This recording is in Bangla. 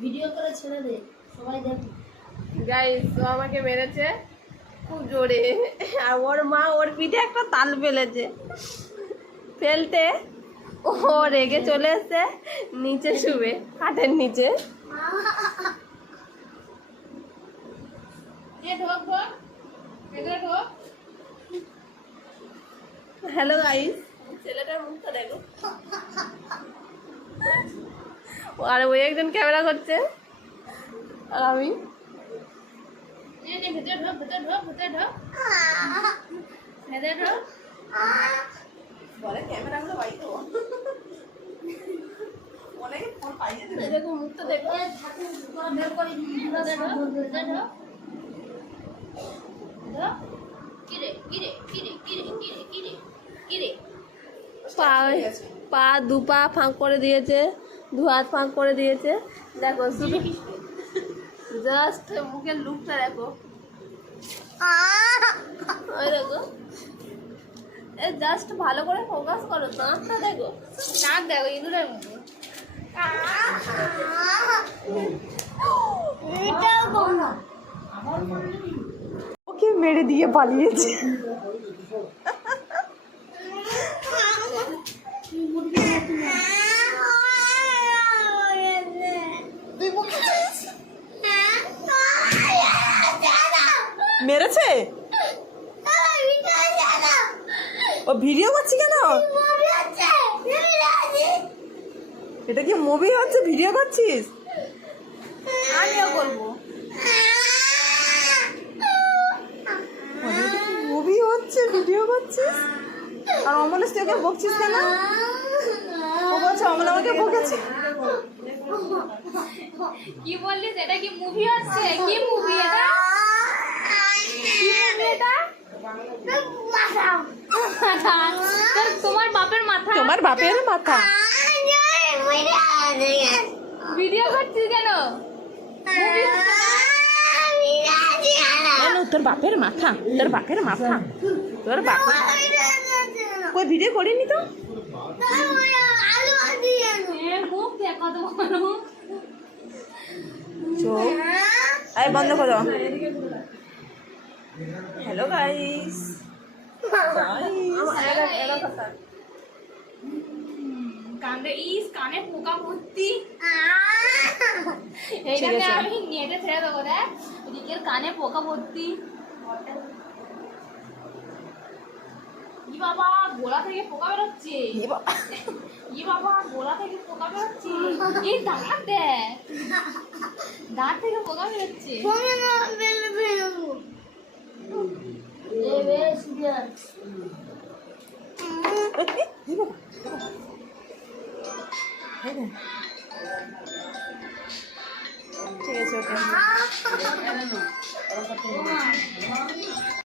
ভিডিও করে ছেড়ে দে সবাই গাইস ও আমাকে মেরেছে খুব জোরে। আর ওর মা ওর পিঠে একটা তাল ফেলেছে। ফেলতে ও রেগে চলে এসছে নিচে শুবে খাটের নিচে। হ্যালো গাইস ছেলেটার মুখটা দেখো। আর ওই একজন ক্যামেরা করছে আর আমি। দেখো মুখটা দেখো। পা পা দু পা ফাঁক করে দিয়েছে। হাত ফাঁক করে দিয়েছে। দেখো শুধু জাস্ট মুখের লুকটা দেখো। ওই দেখো। এ জাস্ট ভালো করে ফোকাস করো দাঁতটা দেখো। নাক দেখো ইঁদুরের মতো। ওকে মেরে দিয়ে পালিয়েছে। মেরেছে? ও ভিডিও করছি কেন? এটা কি মুভি হচ্ছে? ভিডিও করছিস? আমিও করব। মুভি হচ্ছে? ভিডিও করছিস? আর অমলেশ তুই ওকে বকছিস কেন? ও বলছে অমল আমাকে বকেছে। কি বললি? এটা কি মুভি হচ্ছে? কি মুভি এটা? তোমার বাপের মাথা? তোমার বাপের মাথা। ভিডিও করছিস কেন? তোর বাপের মাথা। তোর বাপের মাথা। তোর বাপ কই ভিডিও করিনি তো? চোখ। আই বন্ধ করো। হ্যালো গাইস কানে ইস কানে পোকা ভর্তি। এইটাকে। আমি নেটে ছেড়ে দেবো দেখ। রিকের কানে পোকা ভর্তি। ই বাবা গোলা থেকে পোকা বেরোচ্ছে। ই বাবা গোলা থেকে পোকা বেরোচ্ছে। এই দাঁত দেখ। দাঁত থেকে পোকা বেরোচ্ছে। 내외 수면. 어때? 이봐봐. 해봐. 되게 좋아.